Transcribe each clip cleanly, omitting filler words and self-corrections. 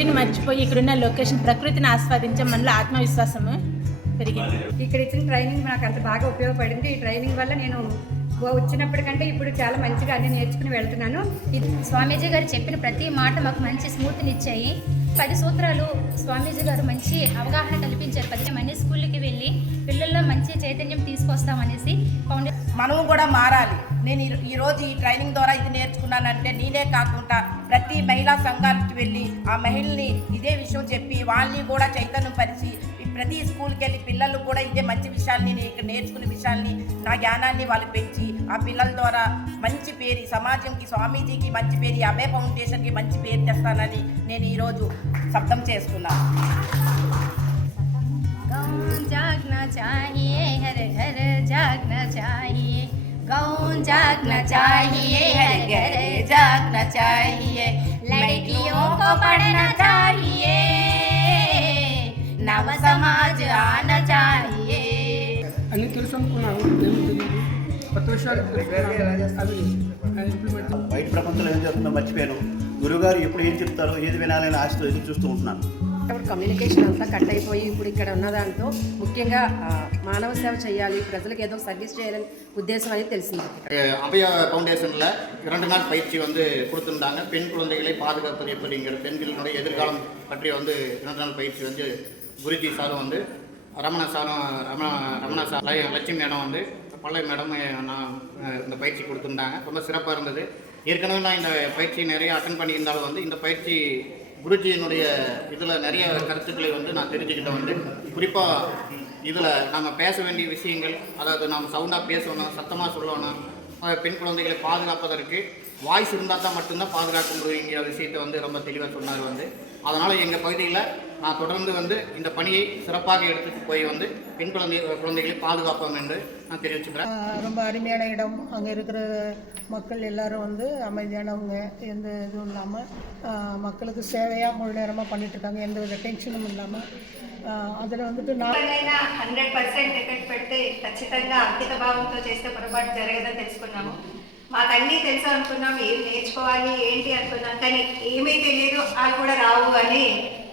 వృత్తిని మర్చిపోయి ఇక్కడున్న లొకేషన్ ప్రకృతిని ఆస్వాదించే మనలో ఆత్మవిశ్వాసము పెరిగింది. ఇక్కడ ఇచ్చిన ట్రైనింగ్ నాకు అంత బాగా ఉపయోగపడింది. ఈ ట్రైనింగ్ వల్ల నేను వచ్చినప్పటికంటే ఇప్పుడు చాలా మంచిగా అన్ని నేర్చుకుని వెళ్తున్నాను. ఇది స్వామీజీ గారు చెప్పిన ప్రతి మాట మాకు మంచి స్ఫూర్తినిచ్చాయి. 10 సూత్రాలు స్వామీజీ గారు మంచి అవగాహన కల్పించారు. 10 మంది స్కూల్కి వెళ్ళి పిల్లల్లో మంచి చైతన్యం తీసుకొస్తామనేసి మనము కూడా మారాలి. నేను ఈరోజు ఈ ట్రైనింగ్ ద్వారా ఇది నేర్చుకున్నానంటే నేనే కాకుండా ప్రతి మహిళా సంఘానికి వెళ్ళి ఆ మహిళల్ని ఇదే విషయం చెప్పి వాళ్ళని కూడా చైతన్యం పరిచి ప్రతి స్కూల్కి వెళ్ళి పిల్లలు కూడా ఇదే మంచి విషయాల్ని నేను ఇక్కడ నేర్చుకునే విషయాల్ని నా జ్ఞానాన్ని వాళ్ళకి పెంచి ఆ పిల్లల ద్వారా మంచి పేరు సమాజంకి స్వామీజీకి మంచి పేరు అభయ ఫౌండేషన్కి మంచి పేరు తెస్తానని నేను ఈరోజు శబ్దం చేసుకున్నాను. जागना चाहिए हर घर जागना चाहिए गाँव जागना चाहिए हर घर जागना चाहिए लड़कियों को पढ़ना चाहिए नव समाज आना चाहिए అన్ని తెలుసు అనుకున్నాను. కొత్త విషయాలు బయట ప్రపంచంలో ఏం జరుగుతుందో మర్చిపోయాను. గురువుగారు ఎప్పుడు ఏం చెప్తారో ఏది వినాలని ఆశతో ఎదురు చూస్తూ ఉంటున్నాను. కమ్యూనికేషన్ అంతా కట్ అయిపోయి ఇప్పుడు ఇక్కడ ఉన్న దాంతో ముఖ్యంగా మానవ సేవ చేయాలి, ప్రజలకు ఏదో సర్వీస్ చేయాలని ఉద్దేశం అనేది తెలిసింది. அபய ஃபவுண்டேஷனில் 2 நாள் பயிற்சி கொடுத்துருந்தாங்க. பெண் குழந்தைகளை பாதுகாப்பது எப்படிங்கிற பெண்களினுடைய எதிர்காலம் பற்றி 2 நாள் பயிற்சி குருஜி சாரும் ரமணா சார் லட்சுமி மேடம் பல்லவி மேடம் நான் இந்த பயிற்சி கொடுத்துருந்தாங்க. ரொம்ப சிறப்பாக இருந்தது. ஏற்கனவே நான் இந்த பயிற்சி நிறைய அட்டன் பண்ணியிருந்தாலும் இந்த பயிற்சி குருஜியினுடைய இதில் நிறைய கருத்துக்களை நான் தெரிஞ்சுக்கிட்டேன். குறிப்பாக இதில் நம்ம பேச வேண்டிய விஷயங்கள், அதாவது நாம் சவுண்டாக பேசணும், சத்தமாக சொல்லணும், பெண் குழந்தைகளை பாதுகாப்பதற்கு வாய்ஸ் இருந்தால் தான் மட்டும்தான் பாதுகாக்க முடியுங்கிற விஷயத்தை ரொம்ப தெளிவாக சொன்னார். அதனால் எங்கள் பகுதியில் நான் தொடர்ந்து இந்த பணியை சிறப்பாக எடுத்துகிட்டு போய் பெண் குழந்தைகளை பாதுகாப்போம் என்று நான் தெரிவிச்சுக்கிறேன். ரொம்ப அருமையான இடம். அங்கே இருக்கிற மக்கள் எல்லாரும் அமைதியானவங்க, எந்த இதுவும் இல்லாமல் மக்களுக்கு சேவையாக முழு நேரமாக பண்ணிட்டுருக்காங்க, எந்த வித டென்ஷனும் இல்லாமல். அதில் நான் 100% ఎఫెక్ట్ పెడితే ఖచ్చితంగా అంకిత భావంతో చేస్తే పొరపాటు జరగదని తెలుసుకున్నాము. మాకు అన్నీ తెలుసు అనుకున్నాం, ఏం నేర్చుకోవాలి ఏంటి అనుకున్నాం, కానీ ఏమీ తెలియదు అది కూడా రావు అని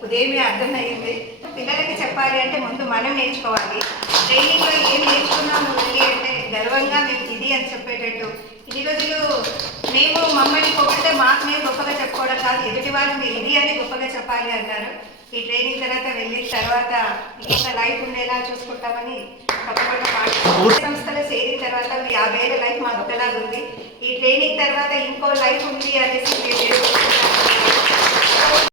ఉదయమే అర్థమైంది. పిల్లలకి చెప్పాలి అంటే ముందు మనం నేర్చుకోవాలి. ట్రైనింగ్లో ఏం నేర్చుకున్నాము అంటే గర్వంగా మేము ఇది అని చెప్పేటట్టు. ఇన్ని రోజులు మేము మమ్మల్ని పొగిడితే మాకు మేము గొప్పగా చెప్పుకోవడం కాదు, ఎదుటి వాళ్ళు మీరు ఇది అని గొప్పగా చెప్పాలి అన్నారు. ఈ ట్రైనింగ్ తర్వాత వెళ్ళిన తర్వాత ఇంకొక లైఫ్ ఉండేలా చూసుకుంటామని తప్పకుండా సంస్థలో చేరిన తర్వాత 50 ఏళ్ళ లైఫ్ మాకు ఒకలాగా ఉంది. ఈ ట్రైనింగ్ తర్వాత ఇంకో లైఫ్ ఉంది అనేసి